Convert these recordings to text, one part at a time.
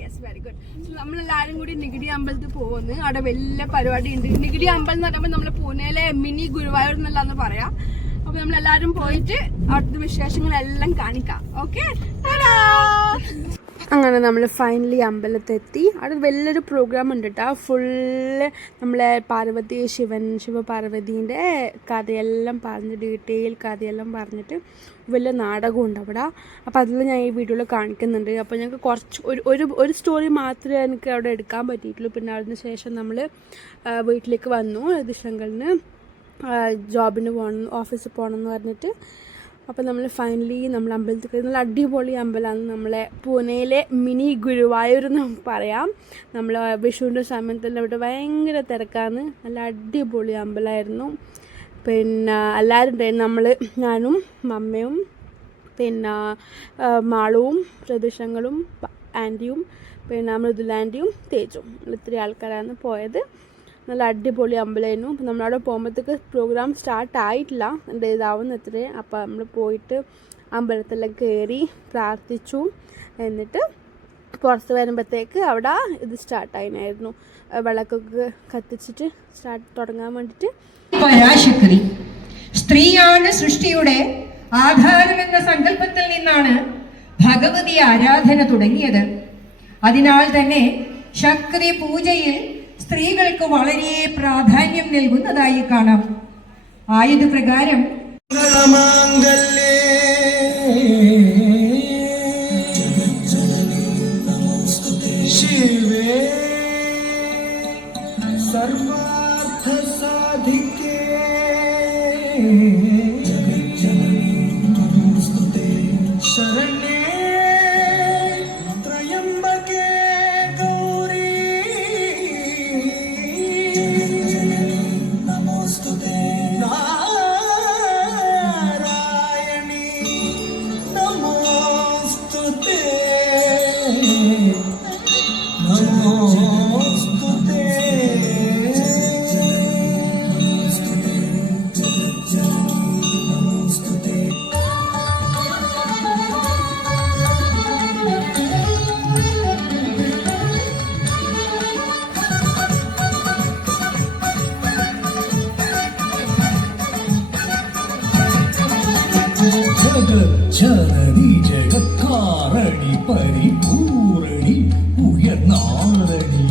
Yes very good. നമ്മളെല്ലാരും കൂടി നികിടി അമ്പലത്തിൽ പോകുന്നു. അവിടെ വലിയ പരിപാടി ഉണ്ട്. നികിടി അമ്പലം എന്ന് പറയുമ്പോൾ നമ്മള് പൂനെയിലെ മിനി ഗുരുവായൂർ എന്നല്ലാന്ന് പറയാം. അപ്പൊ നമ്മളെല്ലാരും പോയിട്ട് അവിടുത്തെ വിശേഷങ്ങളെല്ലാം കാണിക്കാം. ഓക്കെ, അങ്ങനെ നമ്മൾ ഫൈനലി അമ്പലത്തെത്തി. അവിടെ വലിയൊരു പ്രോഗ്രാം ഉണ്ട് കേട്ടോ. ഫുള്ള് നമ്മളെ പാർവതി ശിവപാർവതീൻ്റെ കഥയെല്ലാം പറഞ്ഞ് ഡീറ്റെയിൽ കഥയെല്ലാം പറഞ്ഞിട്ട് വലിയ നാടകമുണ്ട് അവിടെ. അപ്പോൾ അതിൽ ഞാൻ ഈ വീഡിയോയിൽ കാണിക്കുന്നുണ്ട്. അപ്പോൾ ഞങ്ങൾക്ക് കുറച്ച് ഒരു സ്റ്റോറി മാത്രമേ എനിക്ക് അവിടെ എടുക്കാൻ പറ്റിയിട്ടുള്ളൂ. പിന്നെ അതിന് ശേഷം നമ്മൾ വീട്ടിലേക്ക് വന്നു. ദിശങ്കളിന് ജോബിന് പോകണം, ഓഫീസിൽ പോകണം എന്ന് പറഞ്ഞിട്ട്. അപ്പോൾ നമ്മൾ ഫൈനലി നമ്മൾ അമ്പലത്തിൽ നല്ല അടിപൊളി അമ്പലമാണ്. നമ്മളെ പൂനെയിലെ മിനി ഗുരുവായൂർ എന്ന് പറയാം. നമ്മൾ വിഷുവിൻ്റെ സമയത്തെല്ലാം ഇവിടെ ഭയങ്കര തിരക്കാണ്. നല്ല അടിപൊളി അമ്പലമായിരുന്നു. പിന്നെ എല്ലാവരും ഉണ്ടായിരുന്നു. ഞാനും മമ്മയും പിന്നെ മാളുവും പ്രദീഷങ്ങളും ആൻറ്റിയും പിന്നെ മൃദുലാൻറ്റിയും തേജും ഇത്രയും ആൾക്കാരാണ് പോയത്. നല്ല അടിപൊളി അമ്പലമായിരുന്നു. അപ്പം നമ്മളവിടെ പോകുമ്പോഴത്തേക്ക് പ്രോഗ്രാം സ്റ്റാർട്ടായിട്ടില്ല, എൻ്റെ ഇതാവുന്ന അത്രേ. അപ്പോൾ നമ്മൾ പോയിട്ട് അമ്പലത്തിലെല്ലാം കയറി പ്രാർത്ഥിച്ചു. എന്നിട്ട് പുറത്ത് വരുമ്പോഴത്തേക്ക് അവിടെ ഇത് സ്റ്റാർട്ടായിരുന്നു. വിളക്കൊക്കെ കത്തിച്ചിട്ട് തുടങ്ങാൻ വേണ്ടിയിട്ട്. പരാശക്തി സ്ത്രീയാണ് സൃഷ്ടിയുടെ ആധാരമെന്ന സങ്കല്പത്തിൽ നിന്നാണ് ഭഗവതി ആരാധന തുടങ്ങിയത്. അതിനാൽ തന്നെ ശക്തി പൂജയിൽ സ്ത്രീകൾക്ക് വളരെ പ്രാധാന്യം നൽകുന്നതായി കാണാം. ആയതുപ്രകാരം ശിവേ സർവാർത്ഥ സാധിക്കേ ശരണ്യേ ത്രയംബകേ ഗൗരീ നമോസ്തുതേ നാരായണീ നമോസ്തുതേ നമോസ്തുതേ. ജഗജ്ജനനി ജഗത്കാരണി പരിപൂരണി ഉയർന്നാരണി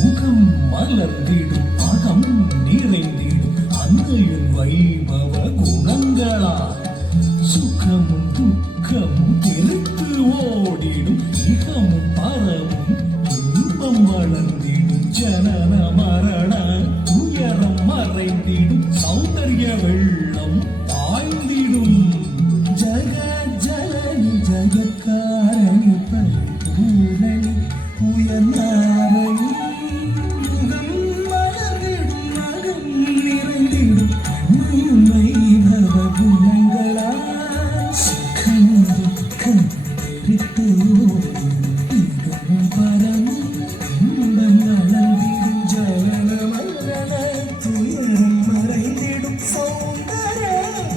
മുഖം മലർന്നിടും അകം നിറഞ്ഞിടും അങ്ങയും വൈഭവ ഗുണങ്ങളാ സുഖമും ദുഃഖമും തിരുത്ത് ഓടിടും ഇഹമും പരമും രൂപം വളർന്നിടും ജനന മരണ ഉയരം മറൈന്നിടും സൗന്ദര്യ വെള്ളം താഴ്ന്നിടും ജഗജ്ജനനി ജഗത്കാരണി പരിപൂരണി ഉയർന്നാരണി മുഖം മലർന്നിടും അകം നിറഞ്ഞിടും അങ്ങയും വൈഭവ ഗുണങ്ങളാ സുഖം ദുഃഖം തിരുത്ത് ഓടിടും പരമും രൂപം വളർന്നിടും ജനന മരണ ഉയരം മറൈന്നിടും സൗന്ദര്യ വെള്ളം താഴ്ന്നിടും.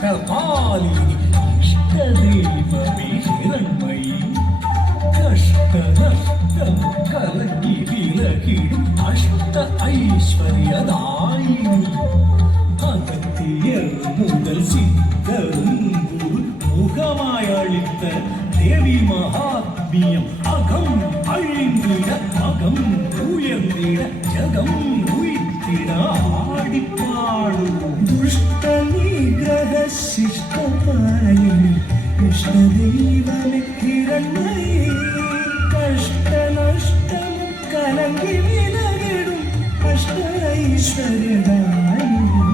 വിഗ്രഹശിഷ്ടപാലിനി ഇഷ്ടദൈവമേ ഹിരൺമയി കഷ്ടനഷ്ടം കലങ്ങി വിലകിടും അഷ്ട ഐശ്വര്യദായിനി അകത്തിയർ മുതൽ സിദ്ധരും മുഖമായളിത്ത ദേവി മഹാത്മ്യം അകം അഴിന്തിട അകം ഉയർന്നിട ജഗം ഉയർത്തിട ആടിപ്പാടും ദുഷ്ടനിഗ്രഹ ശിഷ്ടപാലിനി കൃഷ്ണദൈവമേ ഹിരൺമയി കഷ്ടനഷ്ടം കലങ്ങി വിലകിടും അഷ്ട ഐശ്വര്യദായിനി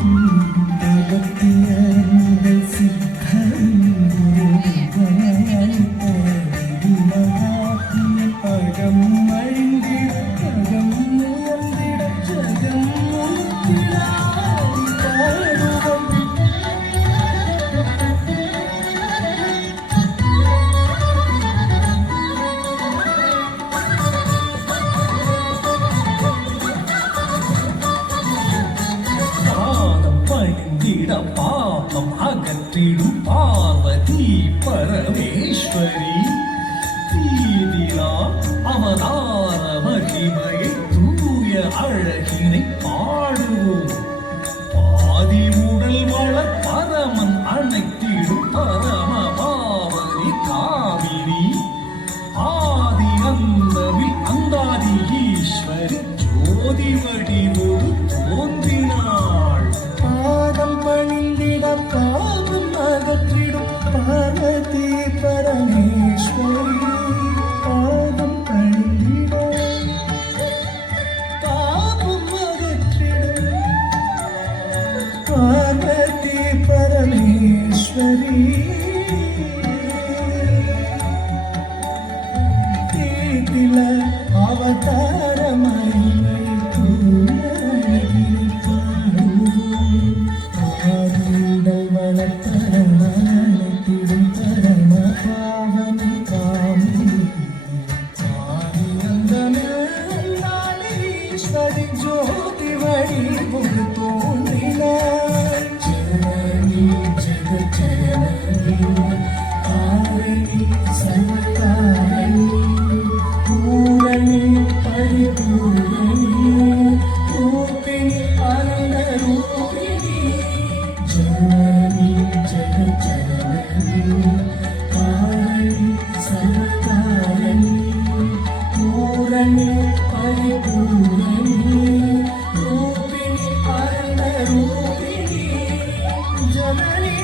ജഗത്തിയ മുതൽ സിദ്ധരും അകം അഴിന്തിട അകം ഉയർന്നിട ജഗം ഉയർത്തിട പണിന്തിട പാപം അകറ്റിടും പാർവതി പരമേശ്വരി தீதிரா அவதார மகிமையை தூய அழகினை பாடுவோம் பாதி உடல் வளர் பரமன் அனைத்திடும் பரம பாவனி காவிரி ஆதி அந்தவில் அந்தாதி ஈஸ்வரி ஜோதி வடிவோடு தோன்றினாள் பாதம் பணிந்திட பாவம் அகற்றிடும் பார்வதி பரமேஸ்வரி பாதம் பணிந்திட பாவம் அகற்றிடும் பார்வதி பரமேஸ்வரி தீதில அவதார மகிமை தூயகிரி பாடுவோம் ஆதியுடல் வளர்த்தரமனைத்திடும் பரம பாவனி காமினி ஆதியந்தமேஸ்வரி ஜோதி வடிவுடு தோன்றினாள் ஜனனி ஜெகஜனனி காரணி சர்வகாரணி பூரணி பரிபூரணி ரூபிணி ஆனந்த ரூபிணி ஜனனி ஜெகஜனனி காரணி சர்வகாரணி பூரணி பரிபூரணி ரூபிணி ஆனந்த ரூபிணி ஜனனி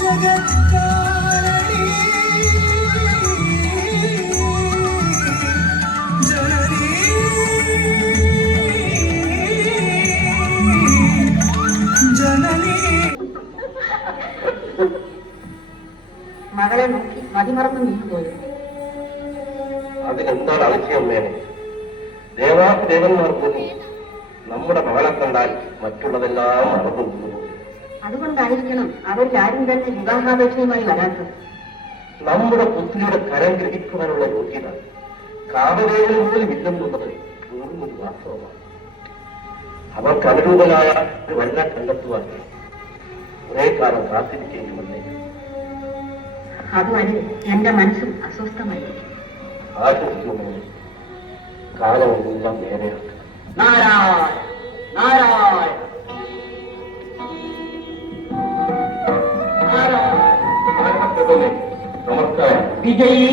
ജഗത്കാരണി ജനനീ ജനനീ മകളെ നോക്കി മതിമറന്നു നിൽക്കുപോയി. അതിനെന്താണ് അതിശയം വേണം? ദേവാദേവന്മാർ പോലും നമ്മുടെ മകളെ കണ്ടാൽ മറ്റുള്ളതെല്ലാം മറന്നു പോകുന്നു. അതുകൊണ്ടായിരിക്കണം അവരിൽ ആരും തന്നെ വിവാഹാപേക്ഷയുമായി വരാത്തത്. നമ്മുടെ പുത്രിയുടെ കരം ഗ്രഹിക്കുവാനുള്ള യോഗ്യത കാമദേവന് പോലും ഇല്ലെന്നുള്ളത് വെറും ഒരു വാസ്തവമാണ്. അവർക്ക് അനുരൂപനായ ഒരു വല്ല കണ്ടെത്തുവാൻ കുറെ കാലം കാത്തിരിക്കേണ്ടി വന്നേക്കും. അതുവരെ എന്റെ മനസ്സും അസ്വസ്ഥമായി. ആശ്വസിക്കുന്നു, കാലമെല്ലാം നേരെയാണ്. നാരായണ നാരായണ നമസ്കാരം. വിജയീ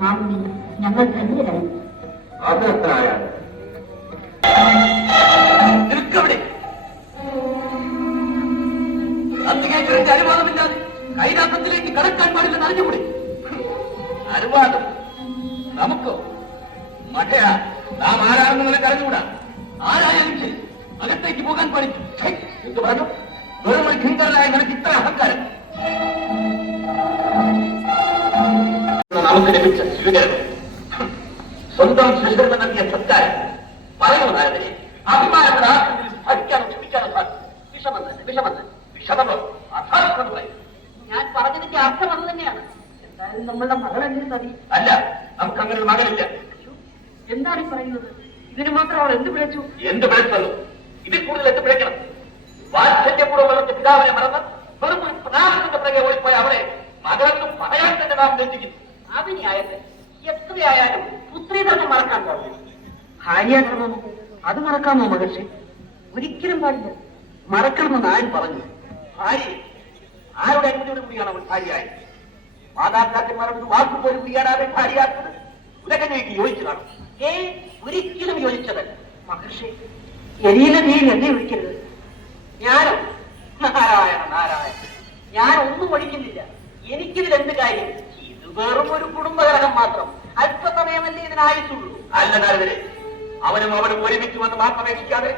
മാമുനി, ഞങ്ങൾ ധന്യരായി. അത് എത്ര ആയാലും നിൽക്കവിടെ. അധികേശ്വരന്റെ അനുവാദമില്ലാതെ കൈലാസത്തിലേക്ക് കടക്കാൻ പാടില്ലെന്ന് അറിഞ്ഞുകൂടി. അനുവാദം നമുക്കോ? മഠയാ, നാം ആരാണെന്ന് നിനക്ക് അറിഞ്ഞുകൂടാ. ആരായാലും ശരി, അകത്തേക്ക് പോകാൻ പാടില്ല. എന്ത് പറഞ്ഞു? വെറും ഒരു ഹിന്ദുരായ നിനക്ക് ഇത്ര അഹങ്കാരം. നമുക്ക് ലഭിച്ച സ്വീകരണം, സ്വന്തം ശരീരത്തിൽ നൽകിയ സത്കാരം പറയുന്നതായതിനെ അഭിമാനത്തിൽ ആർക്കെങ്കിലും ഭരിക്കാനോ ക്ഷമിക്കാനോ സാധിക്കും? വിഷമോ അസാധ്യം പറയും. ഞാൻ പറഞ്ഞതിന്റെ അർത്ഥം അത് തന്നെയാണ്. എന്തായാലും നമ്മളുടെ മകളല്ലേ സതി. അല്ല, നമുക്ക് അങ്ങനെ ഒരു മകനില്ല. എന്താണ് ഈ പറയുന്നത്? ഇതിന് മാത്രം അവൾ എന്ത് പിഴച്ചു? എന്ത് പിഴച്ചല്ലോ? ഇതിൽ കൂടുതൽ എന്ത് പിഴക്കണം? വാത്സല്യപൂർവ്വം വളർന്ന പിതാവിനെ മറന്ന് വെറും ഒരു പ്രകാശത്തിന്റെ പിറകെ ഓടിപ്പോയ അവളെ മകളെന്നും പറയാൻ തന്നെ നാം ലജ്ജിക്കുന്നു. ആവിനിയായത് എത്രയായാലും പുത്രീധർമ്മം മറക്കാൻ പാടില്ല. ഭാര്യാധർമ്മമോ അത് മറക്കാമോ മഹർഷി? ഒരിക്കലും പാടില്ല. മറക്കണമെന്ന് ആരും പറഞ്ഞു? ഭാര്യ ആരുടെ അനുമതിയോട് കൂടിയാണ് അവൾ ഭാര്യയായത്? മാതാപിതാക്കന്മാരോട് വാക്കുപോലും കൂടിയാടാതെ ഭാര്യയാക്കുന്നത് ഉലകനേക്ക് യോജിച്ചു കാണും. ഒരിക്കലും യോജിച്ചതല്ല മഹർഷി. എരിയിലെ നീ എന്നെ ഒഴിക്കരുത്. ഞാനോ? നാരായണ നാരായണ, ഞാൻ ഒന്നും ഒഴിക്കുന്നില്ല. എനിക്കിതിലെന്ത് കാര്യം? ഇത് വെറും ഒരു കുടുംബകലഹം മാത്രം. അല്പസമയമല്ലേ ഇതിനായിട്ടുള്ളൂ. അല്ല നാരദരെ, അവനും അവനും ഒരുമിച്ച് വന്ന് മാപ്പപേക്ഷിക്കാതെ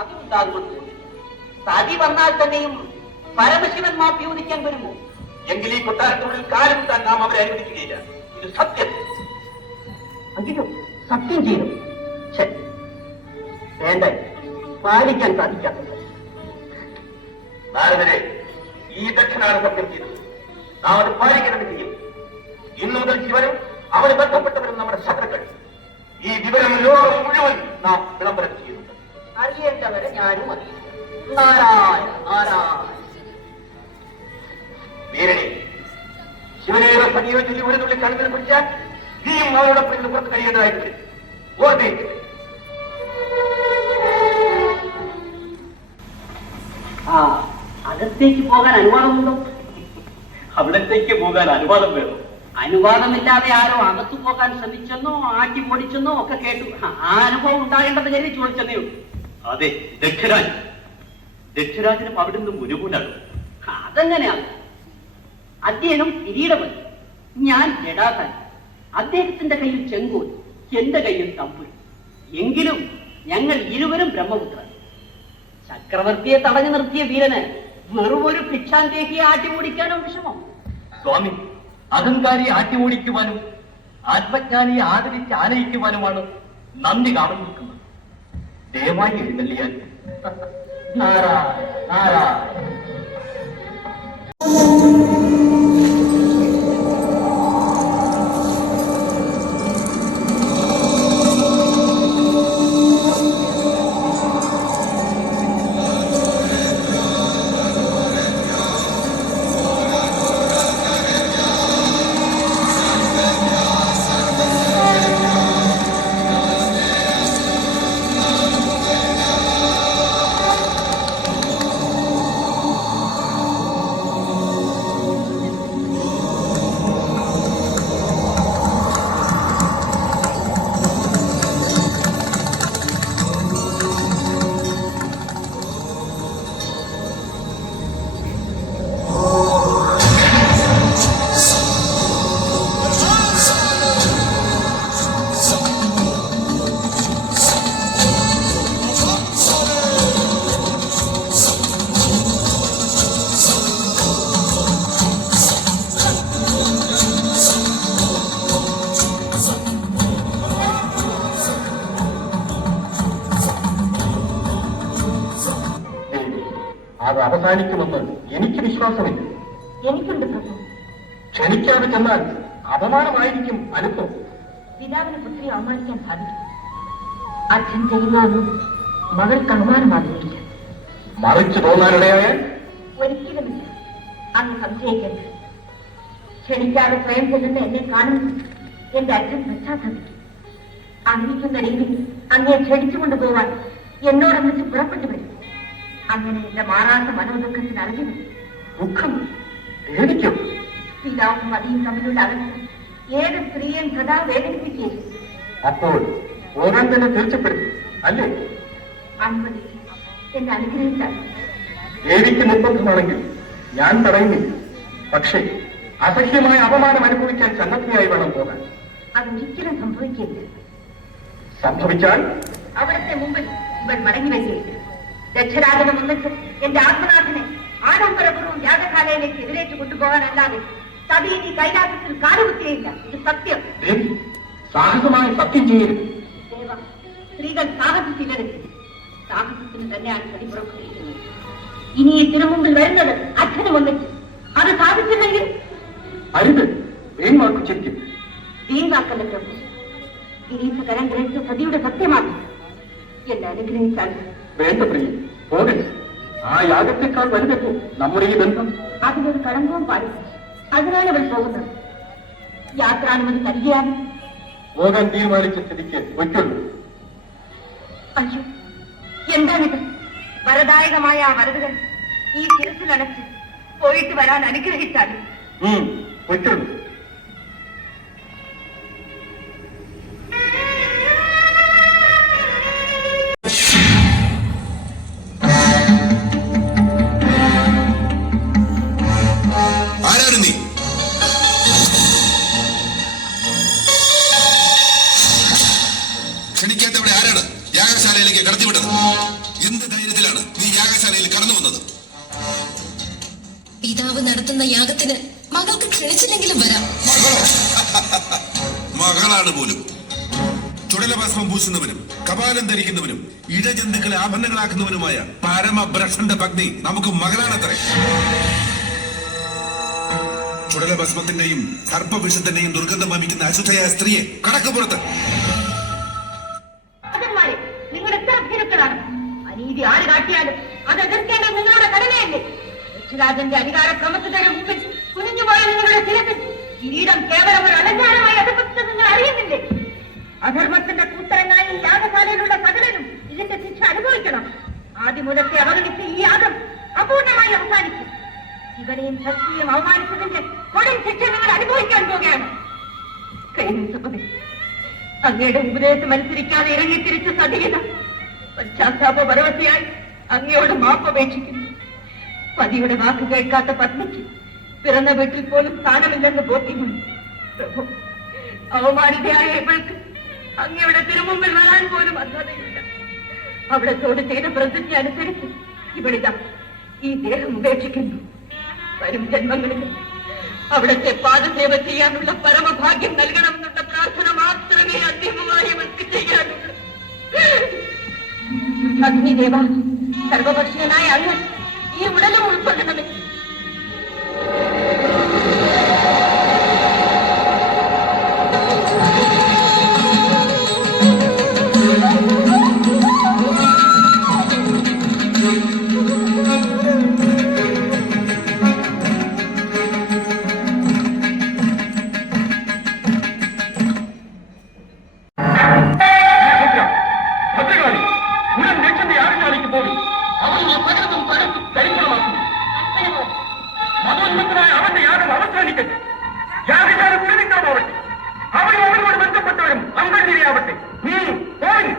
അതുണ്ടാകുമെന്ന് സതി വന്നാൽ തന്നെയും പരമശിവൻ മാപ്പി ചോദിക്കാൻ വരുമോ? എങ്കിൽ ഈ കൊട്ടാരത്തിനുള്ളിൽ കാലം താൻ നാം അവരെ അനുവദിക്കുകയില്ല. ഇത് സത്യം. അയ്യോ, സത്യം ചെയ്തു. ശരി, വേണ്ട, പാലിക്കാൻ സാധിക്കാത്തത്. നാരദരെ, ഈ ദക്ഷിണാണ് സത്യം ചെയ്തത്. നാം അത് പാലിക്കണം ചെയ്യും. ഇന്നു മുതൽ ശിവനും അവന് ബന്ധപ്പെട്ടവരും നമ്മുടെ ശത്രുക്കൾ. ഈ വിവരം ലോകം മുഴുവൻ നാരായണ നാരായണ. വീരണി, ശിവനേവ സജീവ ചൊല്ലി ഒരു തുള്ളി കണ്ണുകൾ പിടിച്ചാൽ നീയും അവരോടൊപ്പം ഇന്ന് പുറത്ത് കഴിയേണ്ടതായിട്ട് വരും. ഓർമ്മ. അകത്തേക്ക് പോകാൻ അനുവാദമുണ്ടോ? അവിടത്തേക്ക് പോകാൻ അനുവാദം വേണം. അനുവാദമില്ലാതെ ആരോ അകത്തു പോകാൻ ശ്രമിച്ചെന്നോ ആട്ടി പൊടിച്ചെന്നോ ഒക്കെ കേട്ടു. ആ അനുഭവം ഉണ്ടാകേണ്ടത് കരുതി ചോദിച്ചതേ ഉള്ളൂ. അതെ, ദക്ഷരാജ്. ദക്ഷരാജിനും അവിടുന്ന് മുരുകൂലാണ്. അതെങ്ങനെയാണ്? അദ്ദേഹം കിരീടമല്ല, ഞാൻ ജടാധാരി. അദ്ദേഹത്തിന്റെ കയ്യിൽ ചെങ്കോൽ, എന്റെ കയ്യിൽ തമ്പുരു. എങ്കിലും ഞങ്ങൾ ഇരുവരും ബ്രഹ്മപുത്രൻ. ചക്രവർത്തിയെ തടഞ്ഞു നിർത്തിയ വീരന് വെറും ഒരു ഭിക്ഷാന്തേഹിയെ ആട്ടിമൂടിക്കാനോ വിഷമം? സ്വാമി, അഹങ്കാരിയെ ആട്ടിമൂടിക്കുവാനും ആത്മജ്ഞാനിയെ ആദരിച്ച് ആനയിക്കുവാനുമാണ് നന്ദി കാണുന്നു നിൽക്കുന്നത്. ദയവായി എഴുന്നള്ളിയാൽ. നാരായണ നാരായണ. അത് അവസാനിക്കുമെന്ന് എനിക്ക് വിശ്വാസമില്ല. എനിക്കുണ്ട് പ്രഭു. ക്ഷണിക്കാതെ ചെന്നാൽ അപമാനമായിരിക്കും അനുഭവം. പിതാവിന് പുത്രിയെ അവമാനിക്കാൻ സാധിക്കും. അച്ഛൻ ചെയ്യുന്നതൊന്നും മകൾക്ക് അവമാനമാകുന്നില്ല. മറിച്ച് തോന്നാനിടയായാൽ ഒരിക്കലുമില്ല. അങ്ങ് സംശയിക്കരുത്. ക്ഷണിക്കാതെ സ്വയം ചെല്ലുന്ന എന്നെ കാണുന്നു എന്റെ അച്ഛൻ പശ്ചാത്തപിക്കും. അറിയിക്കുന്ന രീതിയിൽ അങ്ങയെ ക്ഷണിച്ചുകൊണ്ടു പോവാൻ എന്നോടൊന്നിച്ച് പുറപ്പെട്ടു വരും. അങ്ങനെ എന്റെ മാറാത്ത മനോദുഃഖത്തിന് അറിഞ്ഞു വരും. ദുഃഖം പേടിക്കും. പിതാവും മതിയും തമ്മിലുള്ള അകലം ഏത് സ്ത്രീയെയും സദാ വേദനിപ്പിക്കുകയും അപ്പോൾ ഓരോ തന്നെ തീർച്ചപ്പെടുത്തി അല്ലേ? അനുവദിക്കും. എന്നെ അനുഗ്രഹിച്ചാൽ ദേവിക്ക് നിർബന്ധമാണെങ്കിൽ ഞാൻ പറയുന്നില്ല. പക്ഷേ അസഹ്യമായ അപമാനം അനുഭവിക്കാൻ സന്നദ്ധയായി വേണം പോകാൻ. അതൊരിക്കലും സംഭവിക്കില്ല. സംഭവിച്ചാൽ അവിടുത്തെ മുമ്പിൽ ഇവൾ മടങ്ങി വരികയില്ല. ദക്ഷരാജനെ മുന്നിട്ട് എന്റെ ആത്മനാഥനെ ആഡംബരപൂർവ്വം യാഗശാലയിലേക്ക് എതിരേറ്റ് കൊണ്ടുപോകാനല്ലാതെ സതീനി കൈലാസത്തിൽ കാലുകുത്തിയില്ല. ഇത് സത്യം. ദേവി, സാഹസമായി സത്യം ചെയ്യരുത്. ദേവ, സ്ത്രീകൾ സാഹസിച്ചില്ലരുത്. സാഹസത്തിന് തന്നെയാണ് ചതി പുറപ്പെട്ടിരിക്കുന്നത്. ഇനി ഈ തിരുമുമ്പിൽ വരുന്നത് അച്ഛന് വന്നിട്ട് അത് സാധിച്ചില്ലെങ്കിൽ അരുത്, വേൺവാക്കു ചിരിക്കും. വീൺവാക്കല്ല പ്രഭു. ഗിരീശ കരം ഗ്രഹിച്ച സതിയുടെ സത്യമാണ്. എന്നെ അനുഗ്രഹിച്ചാൽ വേണ്ട പ്രിയ, പോകരുത്. ആ യാഗത്തെക്കാൾ വലുതല്ലോ നമ്മുടെ ഈ ബന്ധം. അതിനൊരു കളങ്കവും പാടില്ല. അതിനാണ് അവൾ പോകുന്നത്. യാത്രാനുമതി നൽകിയാലും പോകാൻ തീരുമാനിച്ച സ്ഥിതിക്ക് വയ്ക്കുള്ളൂ. അയ്യോ, എന്താണിത്? വരദായകമായ ആ വരതുകൾ ഈ ശിരസിലടച്ച് പോയിട്ട് വരാൻ അനുഗ്രഹിച്ചാലും വയ്ക്കുള്ളൂ. ക്ഷണിക്കാത്തവിടെ ആരാണ് യാഗശാലയിലേക്ക് കടത്തിവിട്ടത്? എന്ത് ധൈര്യത്തിലാണ് നീ യാഗശാലയിൽ കടന്നു വന്നത്? പിതാവ് നടത്തുന്ന യാഗത്തിന് മകൾക്ക് ക്ഷണിച്ചില്ലെങ്കിലും വരാം. മകളാണ് പോലും. ചുടലഭസ്മം പൂശുന്നവനും കപാലം ധരിക്കുന്നവനും ഇഴജന്തുക്കളെ ആഭരണങ്ങളാക്കുന്നവനുമായ പരമഭ്രഷ്ടന്റെ പത്നി നമുക്ക് മകളാണത്രേ. ചുടലഭസ്മത്തിന്റെയും സർപ്പവിഷത്തിന്റെയും ദുർഗന്ധം വമിക്കുന്ന അശുദ്ധയായ സ്ത്രീയെ കടക്കുപുറത്ത്. നിങ്ങൾ എത്ര ഭീരുക്കളാണ്! അനീതി ആര് കാട്ടിയാലും അത് എതിർക്കേണ്ടത് നിങ്ങളുടെ കടമയല്ലേ? പൃഥ്വിരാജന്റെ അധികാരക്രമത്തിന്റെ മുമ്പിൽ കുനിഞ്ഞുപോയ നിങ്ങളുടെ ശിരത്തിൽ കിരീടം കേവലം ഒരു അലങ്കാരമായി അധിപത്യത്തെ നിങ്ങൾ അറിയുന്നില്ലേ? അധർമ്മത്തിന്റെ കൂത്തരങ്ങായി യാഗശാലയിലുള്ള സകലരും ഇതിന്റെ ശിക്ഷ അനുഭവിക്കണം. ആദ്യം മുതലത്തെ അവഗണിച്ച് ഈ യാഗം അപൂർണമായി അവസാനിക്കും. ശിവനെയും ശക്തിയെയും അവമാനിച്ചതിന്റെ കൊടും ശിക്ഷ നിങ്ങൾ അനുഭവിക്കാൻ പോകുകയാണ്. കൈനസപതി, അങ്ങയുടെ ഉപദേശം അനുസരിക്കാതെ ഇറങ്ങിത്തിരിച്ച സതീത പശ്ചാത്താപ പരവശയായി അങ്ങയോട് മാപ്പപേക്ഷിക്കുന്നു. പതിയുടെ വാക്ക് കേൾക്കാത്ത പത്നിക്ക് പിറന്ന വീട്ടിൽ പോലും സ്ഥാനമില്ലെന്ന് ബോധ്യമുണ്ട്. പ്രഭു, അവമാനിതയായ ഇവൾക്ക് അങ്ങയുടെ തിരുമുമ്പിൽ വരാൻ പോലും അർഹതയില്ല. അവിടത്തോട് ചെയ്ത പ്രതിജ്ഞ അനുസരിച്ച് ഇവളിതാ ഈ ദേഹം ഉപേക്ഷിക്കുന്നു. വരും ജന്മങ്ങളിൽ അവിടത്തെ പാദസേവ ചെയ്യാനുള്ള പരമഭാഗ്യം നൽകണമെന്നുള്ള പ്രാർത്ഥന മാത്രമേ അന്തിമമായി ഇവർക്ക് ചെയ്യാനുള്ളൂ. അഗ്നിദേവ, സർവപക്ഷീയനായ അങ്ങ് ഈ ഉടലും ഉൾക്കൊള്ളണമേ. അവന്റെ യാഗം അവസാനിക്കട്ടെ. യാഗശാല സുരക്ഷിതമാവട്ടെ. അവരും അവരോട് ബന്ധപ്പെട്ടവരും അമ്പതിരിയാവട്ടെ. പോയി.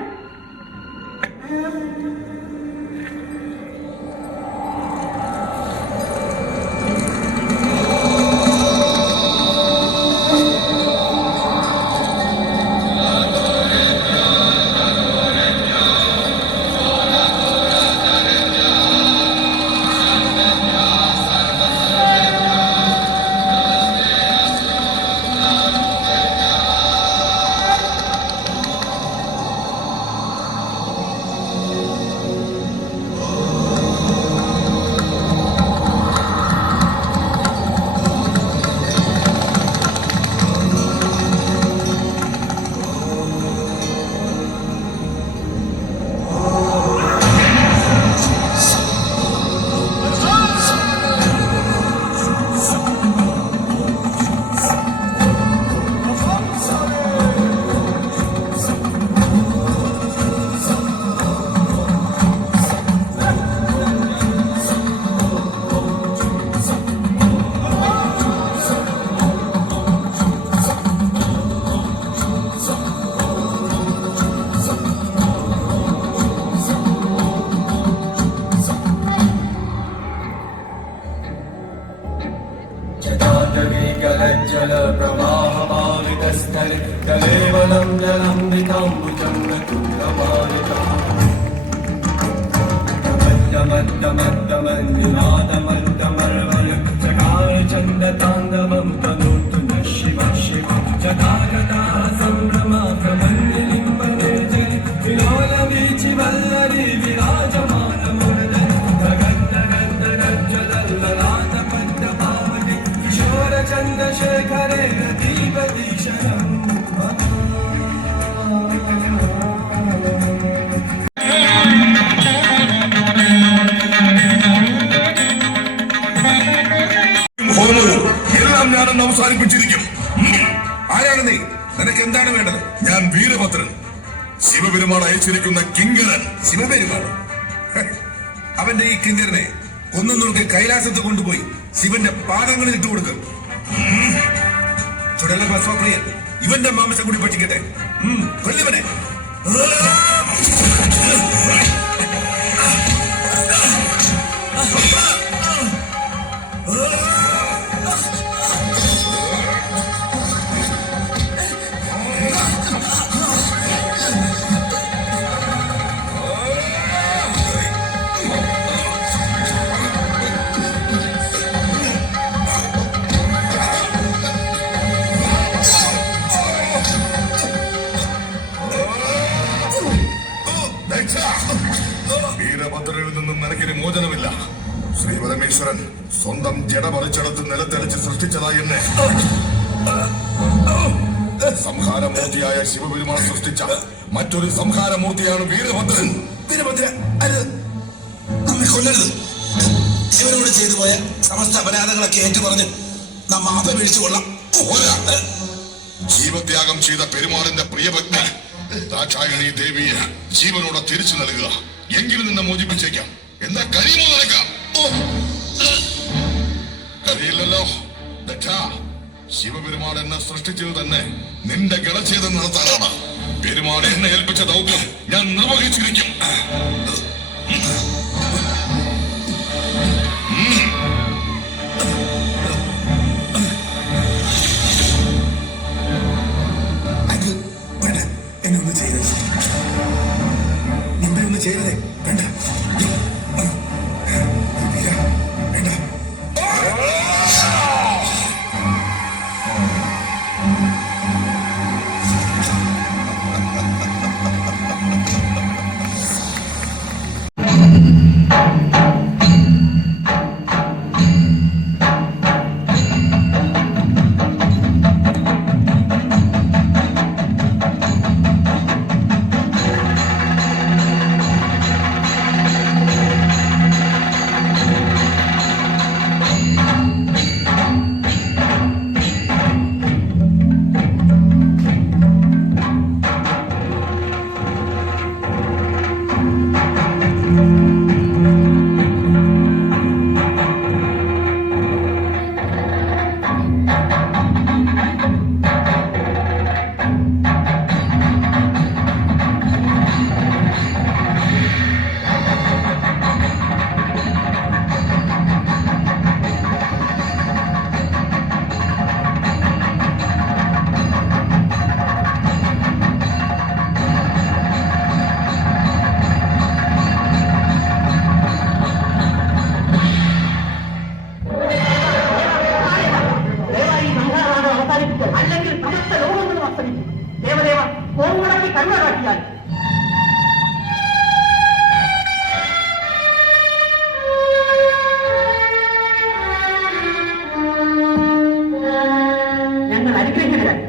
जलप्रवाहपावितस्थले कलेवलं जलम्बिताम्बुजं नकुलपालितमद्दमद्दमद्दमन्निनादमद्दमर्वल चकार चन्दताण्डवं तनोतु न शिव शिव जटाजटा सम्भ्रमाभ्रमन्निलिम्बने जलि विलोलवीचि वल्लरी विराजमानमुरली जगद्दगद्दगज्जलल्ललाटपद्मपावनि किशोरचन्द्रशेखरे दीपदीशनम् അവസാനിപ്പിച്ചിരിക്കും. ആരാണ് നീ? നിനക്ക് എന്താണ് വേണ്ടത്? ഞാൻ വീരഭദ്രൻ, ശിവപെരുമാൾ അയച്ചിരിക്കുന്ന കിങ്കരൻ. ശിവപെരുമാൾ? അവന്റെ ഈ കിങ്കരനെ കൊന്നുനുറുക്കി കൈലാസത്ത് കൊണ്ടുപോയി ശിവന്റെ പാദങ്ങളിൽ ഇട്ടു കൊടുക്കും. ചുടല ഭസ്മപ്രിയൻ ഇവന്റെ മാംസം കൂടി ഭക്ഷിക്കട്ടെ. കൊല്ലുവനെ. വീരഭദ്രനിൽ നിന്നും നിനക്കിന് മോചനമില്ല. ശ്രീപരമേശ്വരൻ സ്വന്തം ജട പറിച്ചെടുത്ത് നിലത്തെറിച്ച് സൃഷ്ടിച്ചതായി എന്നെ സംഹാരമൂർത്തിയായ ശിവപെരുമാൾ സൃഷ്ടിച്ച മറ്റൊരു സംഹാരമൂർത്തിയാണ് വീരഭദ്രൻ. വീരഭദ്രൻ നമ്മെ കൊല്ലരുത്. ശിവനോട് ചെയ്തു പോയ സമസ്ത അപരാധങ്ങളൊക്കെ ഏറ്റുപറഞ്ഞ് നാം മാപം വീഴ്ച കൊള്ളാം. ജീവത്യാഗം ചെയ്ത പെരുമാളിന്റെ പ്രിയപത്ന ദാക്ഷായണി ദേവിയെ ജീവനോടെ തിരിച്ചു നൽകുക. എങ്കിലും നിന്നെ മോചിപ്പിച്ചേക്കാം. എന്താ കഴിയുമോ നടക്കാം? കഴിയില്ലല്ലോ. ശിവപെരുമാൾ എന്നെ സൃഷ്ടിച്ചത് തന്നെ നിന്റെ ഗളച്ഛേദം നടത്താനാണ്. പെരുമാൾ എന്നെ ഏൽപ്പിച്ച ദൗത്യം ഞാൻ നിർവഹിച്ചിരിക്കും. എന്നൊന്ന് ചെയ്തേ, നിന്നെ ഒന്ന് ചെയ്തേ. വേണ്ട വേണ്ട. അല്ലെങ്കിൽ സമസ്ത ലോകങ്ങളും അസ്തമിക്കും. ദേവദേവ കോൺമുടക്കി കരുണ കാട്ടിയാൽ. ഞങ്ങൾ അനുഗ്രഹിക്കാൻ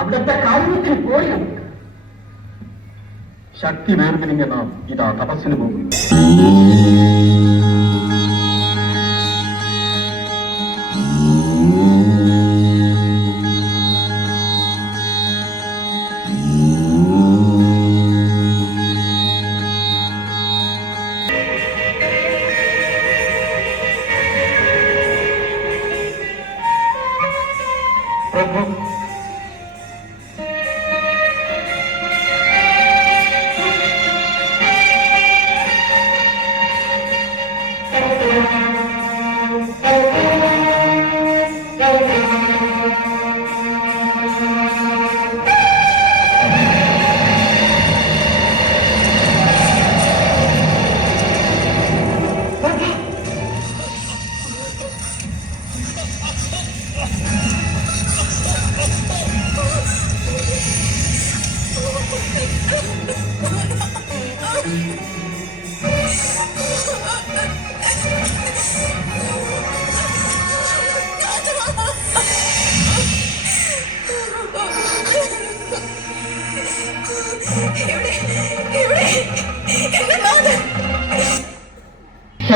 അവിടുത്തെ കാരുണ്യത്തിന് പോയി നമുക്ക്. ശക്തി വേർതിരിഞ്ഞ നാം ഇതാ തപസ്സിന് പോകുന്നു.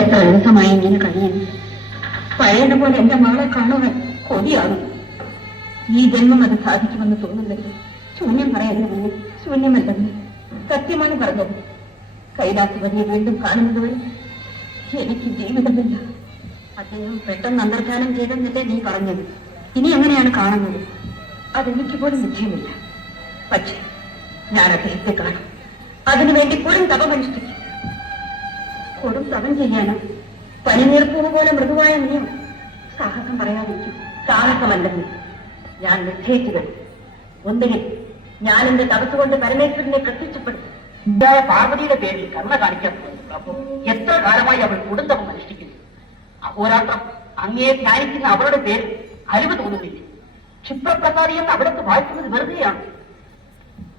എത്ര ദിവസമായി ഇങ്ങനെ കഴിയുന്നു. പഴയതുപോലെ എന്റെ മകളെ കാണുവാൻ കൊതിയാകും. ഈ ജന്മം അത് സാധിക്കുമെന്ന് തോന്നുന്നില്ല. ശൂന്യം പറയല്ല മുന്നേ, ശൂന്യമല്ലെന്ന് സത്യമാണ് പറഞ്ഞത്. കൈലാസപതിയെ വീണ്ടും കാണുന്നതുവരെ എനിക്ക് ജീവിതമില്ല. അദ്ദേഹം പെട്ടെന്ന് അന്തർധാനം ചെയ്തെന്നല്ലേ നീ പറഞ്ഞത്. ഇനി എങ്ങനെയാണ് കാണുന്നത്? അതെനിക്ക് പോലും നിശ്ചയമില്ല. പക്ഷേ ഞാൻ അദ്ദേഹത്തെ കാണും. അതിനുവേണ്ടി കൊടും തപമനുഷ്ഠിക്കും. കൊടും തപം ചെയ്യാനോ? പനിനീർപ്പൂവ് പോലെ മൃദുവായ നീയോ? സാഹസം പറയാതിരിക്കും. സാഹസമല്ലെന്ന് ഞാൻ നിശ്ചയിച്ചു കഴിഞ്ഞു. ഒന്നുകിൽ ഞാൻ എന്റെ തപസ് കൊണ്ട് പരമേശ്വരനെ പ്രത്യക്ഷപ്പെടും. പാർവതിയുടെ പേരിൽ കരുണ കാണിക്കാൻ അപ്പോ എത്ര കാലമായി അവൾ കുടുംബം അനുഷ്ഠിക്കുന്നു. അഹോരാത്രം അങ്ങേ ധ്യാനിക്കുന്ന അവളുടെ പേരിൽ അലിവ് തോന്നുന്നില്ല. ക്ഷിപ്രപ്രസാദി എന്ന് അവിടത്ത് വായിക്കുന്നത് വെറുതെയാണ്.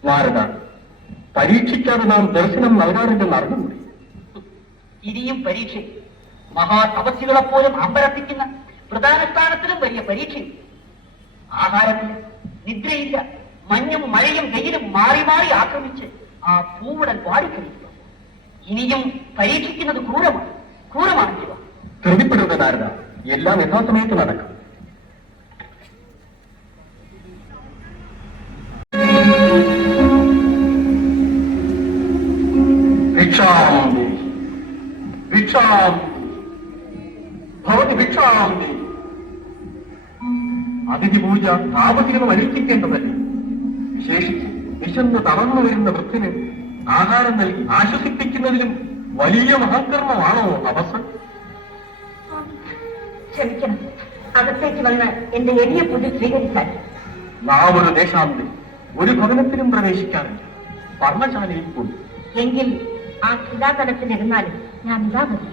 നാരദ, പരീക്ഷിക്കാതെ നാം ദർശനം നൽകാറില്ലെന്ന് അറിഞ്ഞുകൂടി. ഇനിയും പരീക്ഷ. മഹാതപസ്സികളെപ്പോലും അമ്പരപ്പിക്കുന്ന പ്രധാനസ്ഥാനത്തിലും വലിയ പരീക്ഷ. ആഹാരത്തിന് നിദ്രയില്ല. മഞ്ഞും മഴയും വെയിലും മാറി മാറി ആക്രമിച്ച് ആ പൂവുടൻ വാടിക്കഴിയുന്നു. ഇനിയും പരീക്ഷിക്കുന്നത് ക്രൂരമാണ്. ക്രൂരമാണ് ശിവ. ധൃതിപ്പെടുന്ന നാരദ, എല്ലാം യഥാസമയത്ത് നടക്കും. ഭിക്ഷാം ഭിക്ഷാം ഭവതി ഭിക്ഷാം. അതിഥി പൂജ താപസികം അനുഷ്ഠിക്കേണ്ടതല്ലേ? വിശേഷിച്ച് വിശന്ന് തളർന്നു വരുന്ന വൃത്തിന് ആഹാരം നൽകി ആശ്വസിപ്പിക്കുന്നതിലും വലിയ മഹാകർമ്മമാണോ അവസ്ഥ? ക്ഷമിക്കണം, അകത്തേക്ക് വന്ന് എന്റെ എളിയ പൂജ സ്വീകരിച്ചാൽ. നാം ഒരു ദേശാന്തി ഒരു ഭവനത്തിലും പ്രവേശിക്കാറില്ല. പർണശാലയിൽ പോയി. എങ്കിൽ ആ ശിലാതലത്തിലിരുന്നാലും ഞാൻ ഇതാ മതി.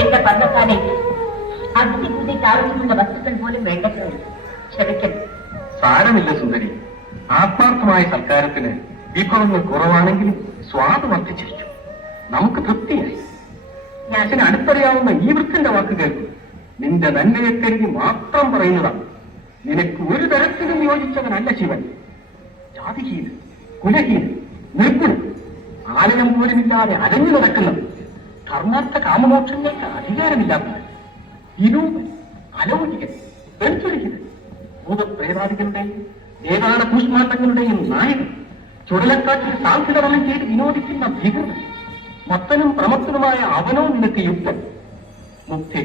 എന്റെ പർണശാലയിൽ അതിഥി പൂജയ്ക്ക് ആവശ്യമുള്ള വസ്തുക്കൾ പോലും വേണ്ടല്ലോ. ക്ഷമിക്കണം. സാരമില്ല സുന്ദരി. ആത്മാർത്ഥമായ സൽക്കാരത്തിന് വിഭവങ്ങൾ കുറവാണെങ്കിലും സ്വാദ് വർദ്ധിച്ചിരിക്കും. നമുക്ക് തൃപ്തിയായി. ഞാൻ അടുത്തറിയാവുന്ന ഈ വൃത്തിന്റെ വാക്ക് കേൾക്കും. നിന്റെ നന്മയെ കരുതി മാത്രം പറയുന്നതാണ്. നിനക്ക് ഒരു തരത്തിലും യോജിച്ചവനല്ല ശിവൻ. ജാതിഹീനൻ, കുലഹീനൻ, നിർഗുണൻ, ആലയം പോലുമില്ലാതെ അലഞ്ഞു നടക്കുന്നത്, ധർമാർത്ഥ കാമമോക്ഷങ്ങൾക്ക് അധികാരമില്ലാത്തവൻ, വിനൂപൻ, അലൗകികൻ, വെളിച്ചൊലിക്കൻ, ഭൂതപ്രേതാദികളുടെയും ദേവാന കൂഷ്മാണ്ടങ്ങളുടെയും നായകൻ, ചുടലക്കാറ്റിൽ സാധ്യതവണ്ണം ചെയ്ത് വിനോദിക്കുന്ന ഭീകരൻ, മത്തനും പ്രമത്തനുമായ അവനോ നിനക്ക് യുക്തൻ. മുക്തി,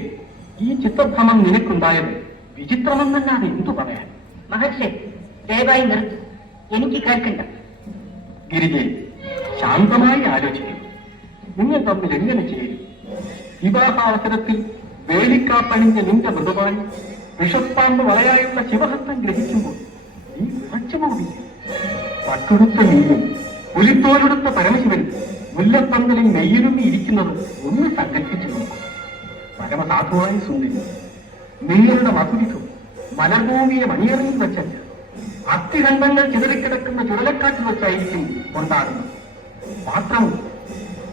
ഈ ചിത്രഭ്രമം നിനക്കുണ്ടായത് വിചിത്രമെന്നല്ലാതെ എന്തു പറയാൻ? മഹർഷി, ദയവായി നിർത്തും. എനിക്ക് കേൾക്കണ്ട. ഗിരിജയെ ശാന്തമായി ആലോചിക്കും. നിങ്ങൾ തമ്മിൽ എങ്ങനെ ചെയ്യും? വിവാഹാവസരത്തിൽ വേലിക്കാപ്പണിഞ്ഞ നിന്റെ മൃദുവായി വിഷപ്പാമ്പ് വളയായുള്ള ശിവഹസ്തം ഗ്രഹിക്കുമ്പോൾ നീ വിറച്ചു പോവില്ല. പട്ടുടുത്ത നീയും പുലിത്തോലെടുത്ത പരമശിവൻ മുല്ലപ്പന്തലിൽ നെയ്യുരുമ്പി ഇരിക്കുന്നത് ഒന്ന് സങ്കല്പിച്ചു നോക്കും. പരമസാധുവായ സുന്ദരി, നിങ്ങളുടെ മധുരിക്കും മലർഭൂമിയെ മണിയറിയിൽ വെച്ചല്ല, അസ്ഥിഖണ്ഡങ്ങൾ ചിതറിക്കിടക്കുന്ന ചുഴലക്കാറ്റിൽ വെച്ചായിരിക്കും കൊണ്ടാടുന്നത്. മാത്രമല്ല,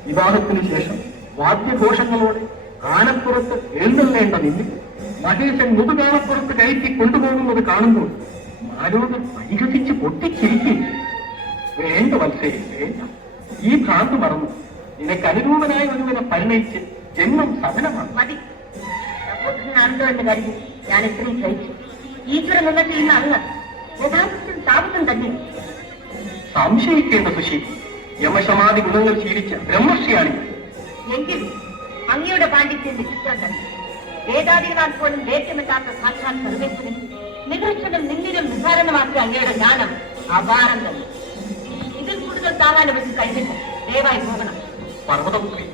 വിവാഹത്തിനു ശേഷം വാദ്യഘോഷങ്ങളോടെ ആനപ്പുറത്ത് എഴുന്നള്ളേണ്ട നിന്നെ മഹേശൻ മുതുകാണപ്പുറത്ത് കയറ്റി കൊണ്ടുപോകുന്നത് കാണുമ്പോൾ മാലോകർ പരിഹസിച്ച് പൊട്ടിച്ചിരിക്കും. വേണ്ട വത്സരി, വേണ്ട. ഈ ഭ്രാന്ത് മറന്നു നിനക്ക് അനുരൂപനായ ഒരുവനെ പരിണയിച്ച് ജന്മം സഫലമാണ്. മതി. സഹോദരനാണല്ലോ എന്ന് കരുതി ഞാൻ എത്രയും കഴിച്ചു. ഈശ്വരൻ എന്ന ചെയ്യുന്ന അങ്ങ് യഥാർത്ഥത്തിൽ താപസം തന്നെ. സംശയിക്കേണ്ട സുശീൽ, യമസമാധി ഗുണങ്ങൾ ശീലിച്ച ബ്രഹ്മർഷിയാണ്. എങ്കിൽ അങ്ങയുടെ പാണ്ഡിത്യം നിശ്ചിച്ചാൽ തന്നെ വേദാദികളാൽ പോലും ലേറ്റമില്ലാത്ത സാക്ഷാൽ സർവേശ്വരൻ നികർഷനും നിന്നിലും നിസാരണമാക്കിയ അങ്ങയുടെ ജ്ഞാനം അപാരം തന്നെ. ഇതിൽ കൂടുതൽ താങ്ങാൻ അവർക്ക് കഴിഞ്ഞില്ല. ദയവായി പോകണം. പർവ്വതപുത്രി,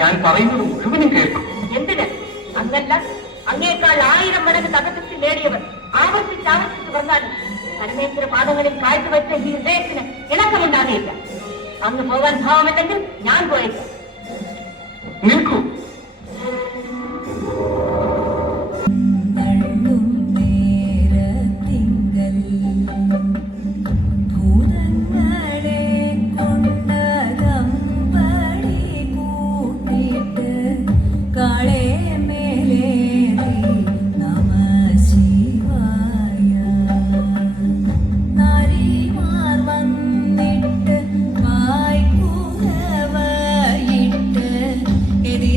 ഞാൻ പറയുന്നത് മുഴുവനും കേൾക്കും. എന്തിന്? അങ്ങല്ല, അങ്ങേക്കാൾ 1000 മടങ്ങ് തപസ്സിൽ നേടിയവർ ആവർത്തിച്ച് വന്നാലും പരമേശ്വര പാദങ്ങളിൽ കാഴ്ചവെച്ച ഈ ഹൃദയത്തിന് ഇണക്കമുണ്ടാകുകയില്ല. അങ്ങ് പോകാൻ ഭാവമല്ലെങ്കിൽ ഞാൻ പോയേക്കാം. നിൽക്കൂ. എതി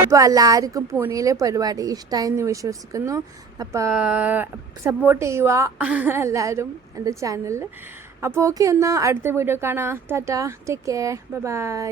അപ്പോൾ എല്ലാവർക്കും പൂനെയിലെ പരിപാടി ഇഷ്ടമായെന്ന് വിശ്വസിക്കുന്നു. അപ്പോൾ സപ്പോർട്ട് ചെയ്യുക എല്ലാവരും എൻ്റെ ചാനലിൽ. അപ്പോൾ ഓക്കെ, എന്നാൽ അടുത്ത വീഡിയോ കാണാം. Tata, take care, bye bye.